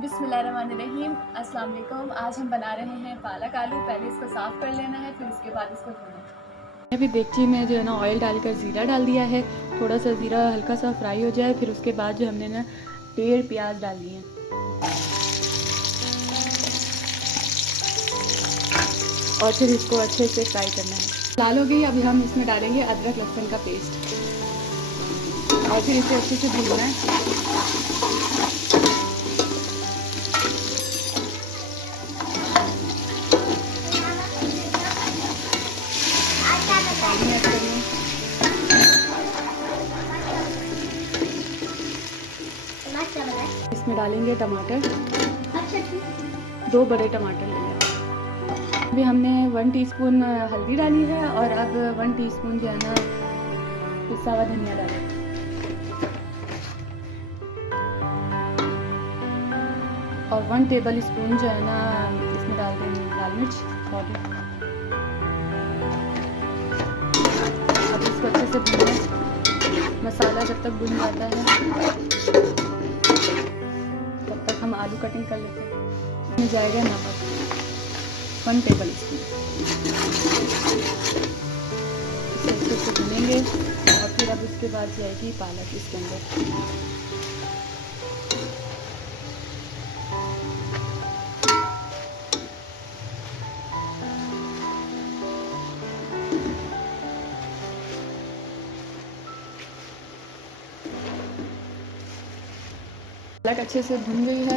बिस्मिल्लाहिर्रहमानिर्रहीम। अस्सलाम वालेकुम। आज हम बना रहे हैं पालक आलू। पहले इसको साफ़ कर लेना है, फिर उसके बाद इसको धोना है। अभी देगची में जो है ना ऑयल डालकर ज़ीरा डाल दिया है। थोड़ा सा ज़ीरा हल्का सा फ्राई हो जाए, फिर उसके बाद जो हमने ना 1.5 प्याज डाल दिए हैं और फिर इसको अच्छे से फ्राई करना है। लाल हो गई, अभी हम इसमें डालेंगे अदरक लहसुन का पेस्ट और फिर इसे अच्छे से भूनना है। पानी ऐड करिए। इसमें डालेंगे टमाटर, 2 बड़े टमाटर लेंगे। अभी हमने 1 टीस्पून हल्दी डाली है और अब 1 टीस्पून जो है ना पिसा हुआ धनिया डालें और 1 टेबल स्पून जो है ना इसमें डाल देंगे लाल मिर्च पाउडर। अब इसको अच्छे से भूनें। मसाला जब तक भुन जाता है तब तक हम आलू कटिंग कर लेते हैं। इसमें जाएगा नमक 1 टेबल स्पून। इसे अच्छे से भुनेंगे और फिर अब उसके बाद जाएगी पालक इसके अंदर। पालक अच्छे से भुन गई है।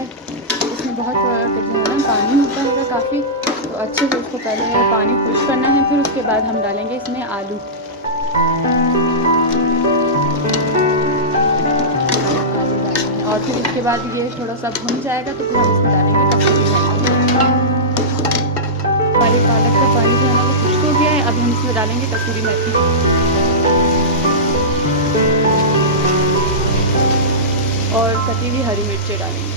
इसमें बहुत पानी होता है काफ़ी, तो अच्छे से उसको पहले पानी खुश करना है, फिर उसके बाद हम डालेंगे इसमें आलू। और फिर इसके बाद ये थोड़ा सा भुन जाएगा तो फिर हम इसमें डालेंगे कसूरी मेथी। हमारे पालक का पानी जो है ना वो खुश्क हो गया है। अब हम इसमें डालेंगे कसूरी मेथी और कटी हुई हरी मिर्चें डालेंगे।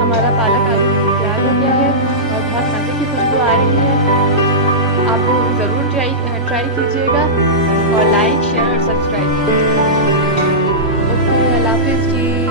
हमारा पालक आलू तैयार हो गया है और बहुत मज़े की खुशबू आ रही है। आप ज़रूर ट्राई कीजिएगा और लाइक शेयर और सब्सक्राइब। ओके, अल्लाह हाफ़िज़ जी।